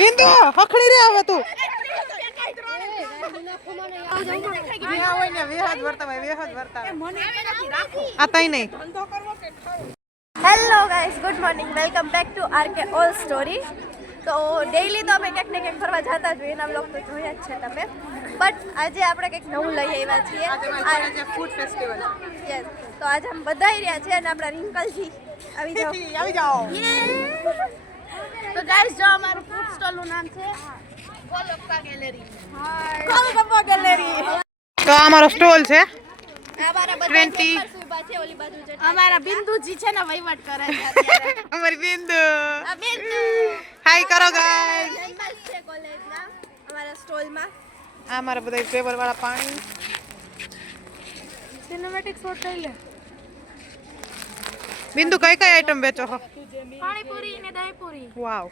બિંદુ હખડી રે હવે તું hello guys, good morning, welcome back to RK all story. તો ડેઈલી તો અમે ક્યાંક ને ક્યાંક ફરવા જતા જોઈએ, એના બ્લોગ તો જોયા જ છે તમે. બટ આજે આપણે કંઈક નવું લઈ આવ્યા છીએ, આજે ફૂડ ફેસ્ટિવલ. યસ, તો આજે અમે બધાઈ રહ્યા છીએ અને આપણા રિંકલજી આવી જાઓ. તો ગાઈસ, જો અમારું ફૂડ સ્ટોલનું નામ છે ગોલગપ્પા ગેલેરી. ગોલગપ્પા ગેલેરી. તો અમારો સ્ટોલ છે. અમારા બિંદુજી છે ને વહીવટ કરે છે અત્યારે. અમારી બિંદુ બિંદુ હાય કરો ગાઈસ. છે કોલેજના અમારા સ્ટોલમાં. આ મારા બધા ફ્લેવર વાળા પાણી. સિનેમેટિક શોટ લઈ લે. બિંદુ કઈ કઈ આઈટમ વેચો છો? પાણીપુરી ને દહીં પૂરી. વાવ.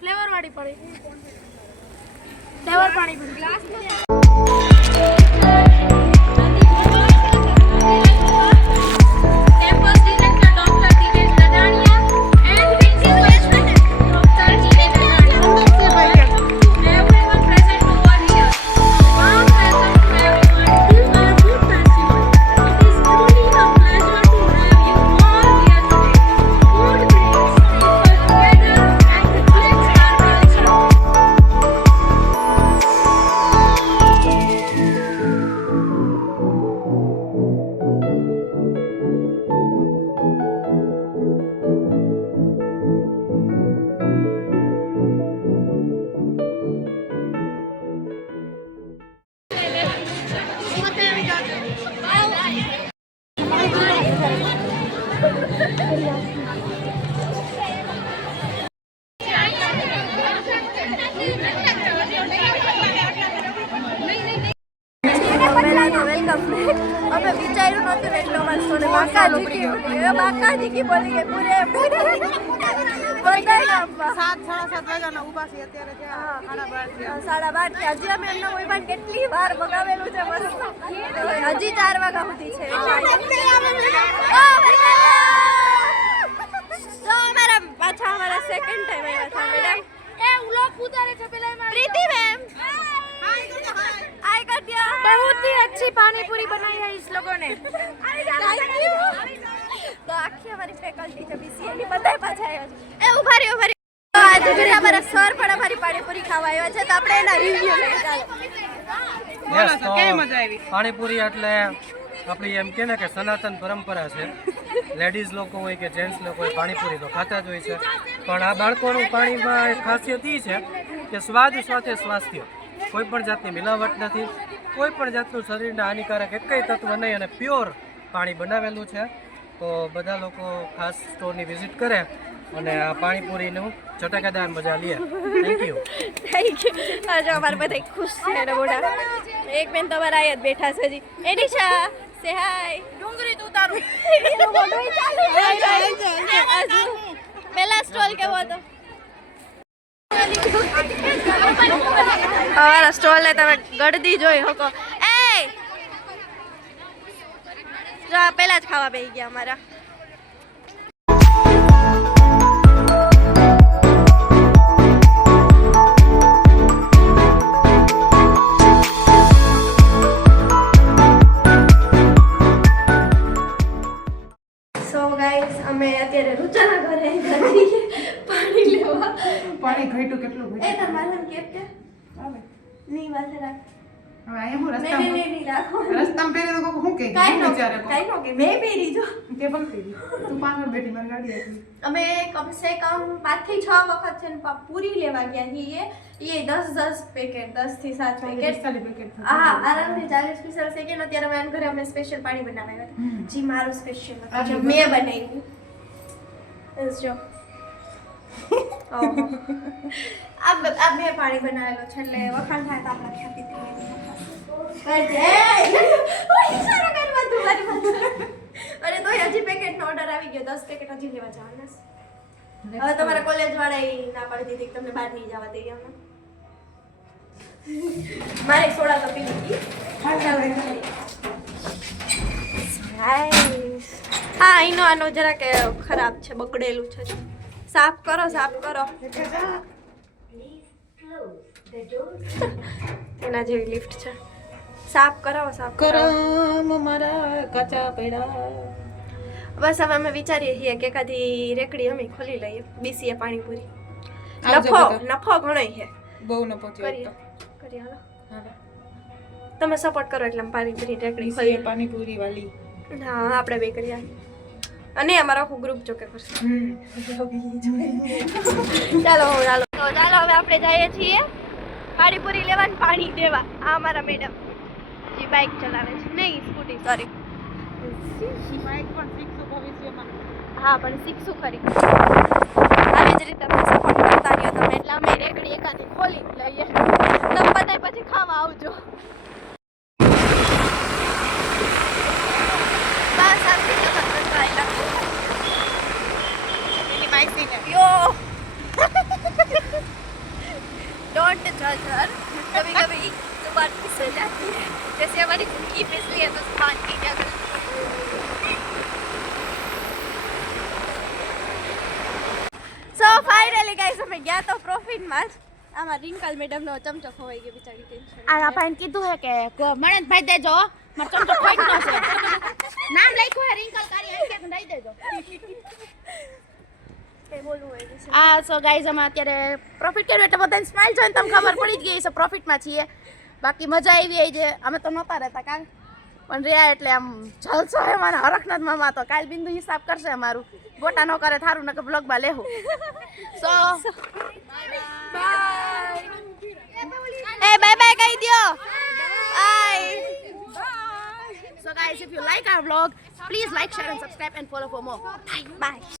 ફ્લેવર વાળી પડી. ફ્લેવર પાણીપુરી. ગ્લાસ અમે વિચાર્યું નહોતું એટલે અમારે સોને બાકાજી કી બોલી કે પૂરે બધાય આપવા 7:30 વાગ્યાના ઊભા છે અત્યારે ત્યાં 12:30 થી હજી અમે એમનો કોઈ પણ કેટલી વાર મગાવેલું છે મસ્ત હજી 4 વાગ્યા સુધી છે. તો અમારા પાછા અમારા સેકન્ડ ટાઈમ આવ્યા હતા મેડમ. એ વ્લોગ ઉતારે છે પેલા એમાં પ્રીતિ મેમ हाय कर दिया. बहुत ही अच्छी पानी पूरी बनाई है इस लोगों ने. तो आखिर हमारी फैकल्टी છે બીસીએ ની બધાય પાછા આવ્યા છે. એ ઉભા રહ્યો તો આજે ફરી અમારા સર પણ અમારી પાણીપુરી ખાવા આવ્યા છે તો આપણે એના રિવ્યુ લઈએ. ચાલો બોલો તો કેવી મજા આવી? પાણીપુરી એટલે આપણી એમ કે ને કે સનાતન પરંપરા છે. લેડીઝ લોકો હોય કે જેન્ટ્સ લોકો હોય પાણીપુરી તો ખાતા જ હોય છે, પણ આ બાળકોનું પાણીમાં ખાસિયત એ છે કે સ્વાદ સાથે સ્વાસ્થ્ય. કોઈ પણ જાતની મિલાવટ નથી, કોઈ પણ જાતનું શરીરને હાનિકારક એકય તત્વ નહીં અને પ્યોર પાણી બનાવેલું છે. તો બધા લોકો ખાસ સ્ટોરની વિઝિટ કરે અને આ પાણીપુરીનું ચટકેદાર મજા લે. Thank you. આજે અમારે બધા ખુશ છે ને મોટા. એક બેન તમારા આયા જ બેઠા છે હજી. એનિશા સે હાય. ડુંગળી તું તારું પેલા સ્ટોલ કેવો હતો? અમારા સ્ટોલ ને તમે ગળદી જોઈ શકો. એ જો પેલા જ ખાવા બેસી ગયા અમારા. સો ગાઈસ, અમે અત્યારે રૂચાના ઘરે પાણી લેવા. પાણી ઘટ્યું કેટલું એ તાર માલમ કેપ કે આવે ની વાસે રાખ. હવે અહીંયા હું નહીં રાખો. રસ્તામાં પહેરી તો હું કે કાઈ નો વિચારે કાઈ નો કે મેં પહેરી જો કે પણ પહેરી તું પાછળ બેઠી મારી ગાડી હતી. અમે કમસે કમ 5 થી 6 વખત છે ને પૂરી લેવા ગયા છીએ. એ 10 પેકેટ 10 થી 7 પેકેટ. હા, આરામથી 40 પિસ્તાલીસ સેકન્ડ. અત્યારે અમે ઘરે અમે સ્પેશિયલ પાણી બનાવ્યા હતા. જી મારું સ્પેશિયલ હતું જે મેં બનાવ્યું. જો આ મેં પાણી બનાવેલું છે એટલે વખાણ થાય તો આપણે ખાતી અરે તો હજી પેકેટનો ઓર્ડર આવી ગયો. 10 પેકેટ હજી લેવા જવાના. હવે તમારા કોલેજ વાળા ના પાડી દીધી તમને બહાર નહીં જવા દઈએ અમે. મારે સોડા તો પી લીધી. હા, અહીંનો આનો જરાક ખરાબ છે, બગડેલું છે. સાફ કરો સાફ કરો. એના જેવી લિફ્ટ છે. સાફ કરાવો, સાફ કરાવો. કરમ મારા કાચા પૈડા. બસ હવે અમે વિચારીએ છીએ કે એકાદી રેકડી અમે ખોલી લઈએ. BCA પાણીપુરી. આવજો નફો બધા. નફો ઘણો છે. બહુ ન પહોંચ્યો કરીએ કરીએ હાલો. હાલો. તમે સપોર્ટ કરો એટલે અમે પાણીપુરી રેકડી BCA ખોલીએ. પાણીપુરી વાલી. હા આપણે બે કરીએ. અને અમારો આખું ગ્રુપ જોકે કરશે. ચાલો ચાલો તો ચાલો હવે આપણે જઈએ છીએ પાણીપુરી લેવા ને પાણી દેવા. આ અમારા મેડમ જે બાઇક ચલાવે છે, નહીં સ્કૂટી, સોરી. બાઈક પણ શીખશું ભવિષ્યમાં. હા પણ શીખશું ખરી. આવી જ રીતે અમે સપોર્ટ કરતા રહ્યા તમે, એટલે અમે રેકડી એકાદી ખોલી લઈએ. તમે બધા પછી ખાવા આવજો. બસ આવી રીતે કંટાળેલા. એની માઈસીને. यो डोंट जज हर, कभी कभी जुबान फिसल जाती है, जैसे हमारी जिंदगी फिसली है तो जुबान की क्या करें. સો ફાઇનલી ગાઈસ અમે ગયા તો પ્રોફિટમાં જ. આમાં રિંકલ મેડમનો ચમચો ખોવાઈ ગયો, બિચારી ટેન્શન. આ ભાઈને કીધું હે કે મણેશભાઈ દેજો મારો ચમચો ખોઈનો છે. નામ લખ્યું હે રિંકલ કારી આઈ કે દઈ દેજો. એ બોલવું હોય છે. આ સો ગાઈઝ અમે અત્યારે પ્રોફિટ કર્યું એટલે બધાને સ્માઈલ જોઈને તમને ખબર પડી જ ગઈ છે પ્રોફિટમાં છીએ. બાકી મજા આવી છે. અમે તો નહોતા રહેતા કાલ પણ રહ્યા એટલે આમ જલસો હે મારા હરખનાથ મામા. તો કાલ બિંદુ હિસાબ કરશે અમારું. ગોટા ન કરે થારું નકર બ્લોગમાં લેવું. સો એ બાય બાય કહી દો. By. so guys if you like our vlog please like share and subscribe and follow for more. By.